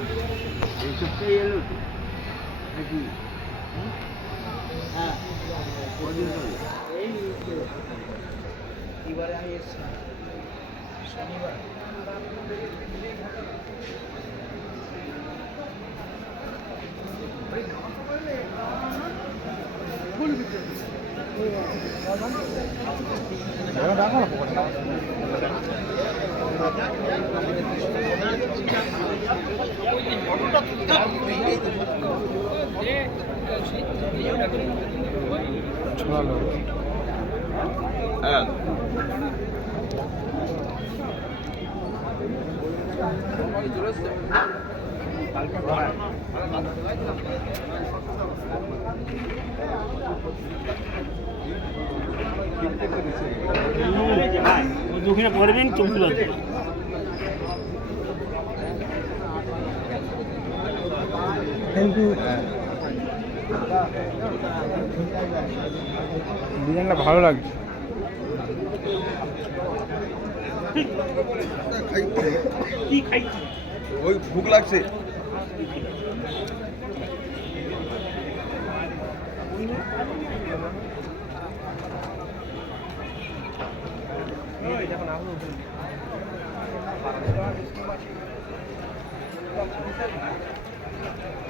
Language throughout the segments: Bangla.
এই সপ্তাহে এলো তো নাকি? হ্যাঁ। এই এবারে আমি এসছি। শনিবার। দুখানে পড়বেন চোখগুলো থ্যাংক ইউ ডিজাইনটা ভালো লাগছে। ওই ভুক লাগছে।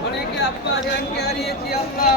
অনেকে আপনার জ্ঞানকে হারিয়েছি আমরা?